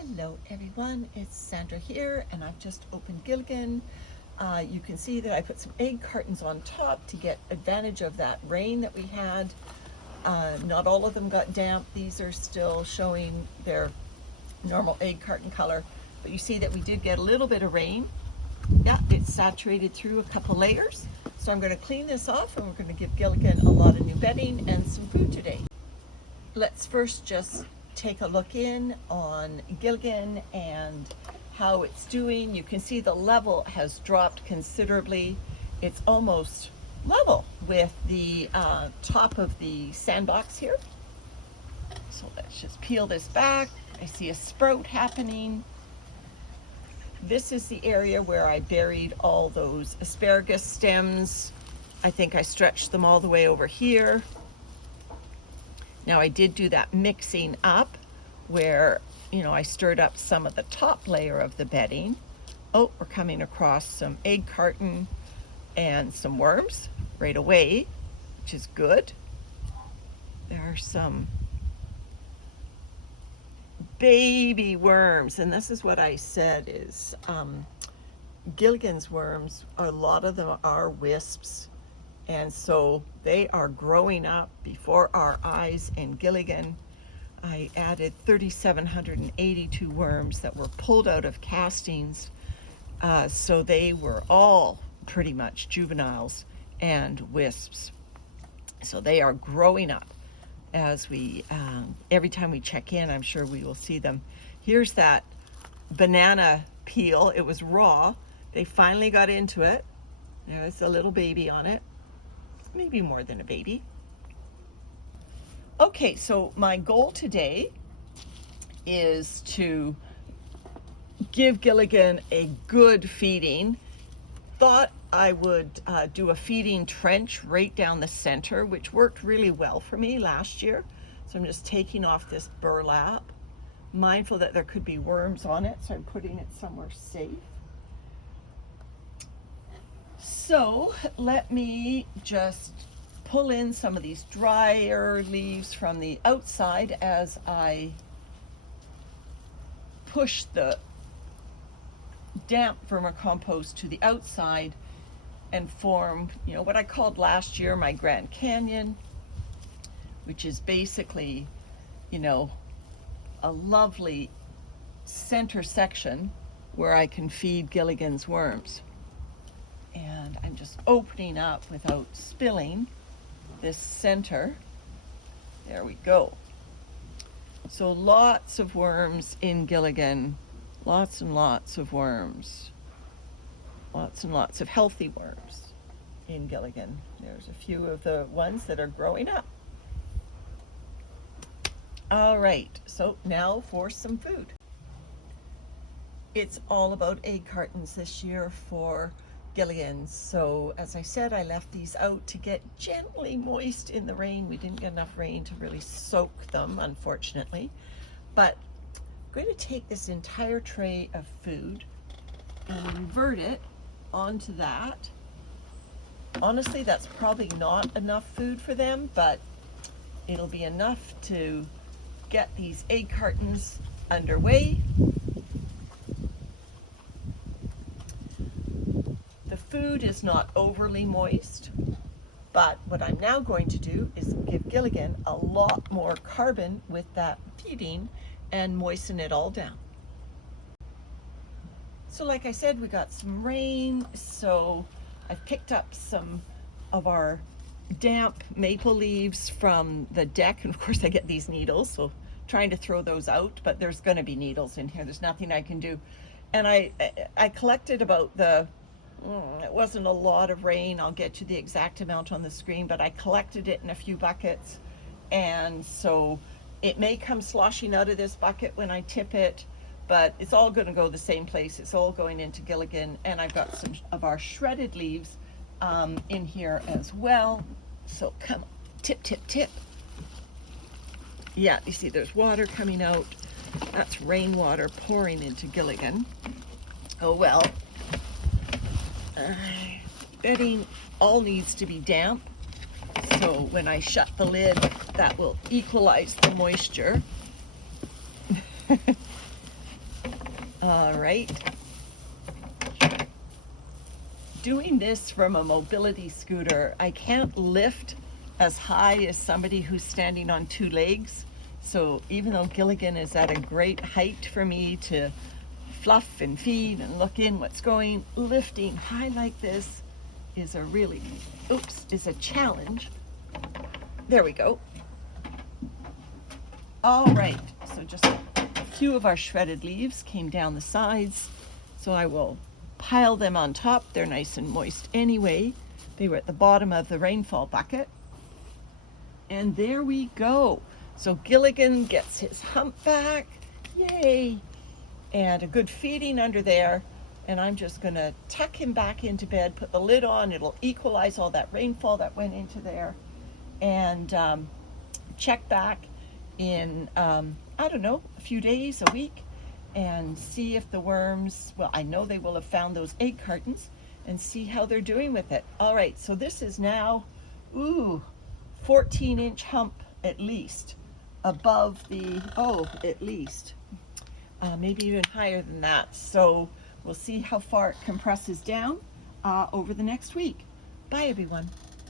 Hello everyone, it's Sandra here, and I've just opened Gilligan. You can see that I put some egg cartons on top to get advantage of that rain that we had. Not all of them got damp. These are still showing their normal egg carton color, but you see that we did get a little bit of rain. Yeah, it's saturated through a couple layers. So I'm going to clean this off, and we're going to give Gilligan a lot of new bedding and some food today. Let's first just take a look in on Gilligan and how it's doing. You can see the level has dropped considerably. It's almost level with the top of the sandbox here. So let's just peel this back. I see a sprout happening. This is the area where I buried all those asparagus stems. I think I stretched them all the way over here. Now I did do that mixing up where, I stirred up some of the top layer of the bedding. Oh, we're coming across some egg carton and some worms right away, which is good. There are some baby worms, and this is what I said is Gilligan's worms, a lot of them are wisps, and so they are growing up before our eyes in Gilligan. I added 3,782 worms that were pulled out of castings, so they were all pretty much juveniles and wisps. So they are growing up as we, every time we check in, I'm sure we will see them. Here's that banana peel. It was raw. They finally got into it. There's a little baby on it. Maybe more than a baby. Okay, so my goal today is to give Gilligan a good feeding. Thought I would do a feeding trench right down the center, which worked really well for me last year. So I'm just taking off this burlap, mindful that there could be worms on it, so I'm putting it somewhere safe. So let me just pull in some of these drier leaves from the outside as I push the damp vermicompost to the outside and form, what I called last year my Grand Canyon, which is basically, a lovely center section where I can feed Gilligan's worms. And I'm just opening up without spilling this center. There we go. So lots of worms in Gilligan, lots and lots of worms, lots and lots of healthy worms in Gilligan. There's a few of the ones that are growing up. All right, so now for some food. It's all about egg cartons this year for Gilligan. So as I said, I left these out to get gently moist in the rain. We didn't get enough rain to really soak them, unfortunately. But I'm going to take this entire tray of food and invert it onto that. Honestly, that's probably not enough food for them, but it'll be enough to get these egg cartons underway. The food is not overly moist, but what I'm now going to do is give Gilligan a lot more carbon with that feeding and moisten it all down. So like I said, we got some rain, so I've picked up some of our damp maple leaves from the deck, and of course I get these needles, so trying to throw those out, but there's going to be needles in here. There's nothing I can do. And I collected about it wasn't a lot of rain. I'll get you the exact amount on the screen, but I collected it in a few buckets, and so it may come sloshing out of this bucket when I tip it, but it's all going to go the same place. It's all going into Gilligan, and I've got some of our shredded leaves in here as well. So come on, tip, tip, tip. Yeah, you see there's water coming out. That's rainwater pouring into Gilligan. Oh well. Bedding all needs to be damp, so when I shut the lid, that will equalize the moisture. All right. Doing this from a mobility scooter, I can't lift as high as somebody who's standing on two legs. So even though Gilligan is at a great height for me to fluff and feed and look in what's going, lifting high like this is a really, is a challenge. There we go. All right, so just a few of our shredded leaves came down the sides, so I will pile them on top. They're nice and moist anyway. They were at the bottom of the rainfall bucket. And there we go. So Gilligan gets his hump back, yay, and a good feeding under there. And I'm just gonna tuck him back into bed, put the lid on, it'll equalize all that rainfall that went into there, and check back in, I don't know, a few days, a week, and see if the worms, well, I know they will have found those egg cartons, and see how they're doing with it. All right, so this is now, 14-inch hump at least, above the, at least, maybe even higher than that. So we'll see how far it compresses down over the next week. Bye, everyone.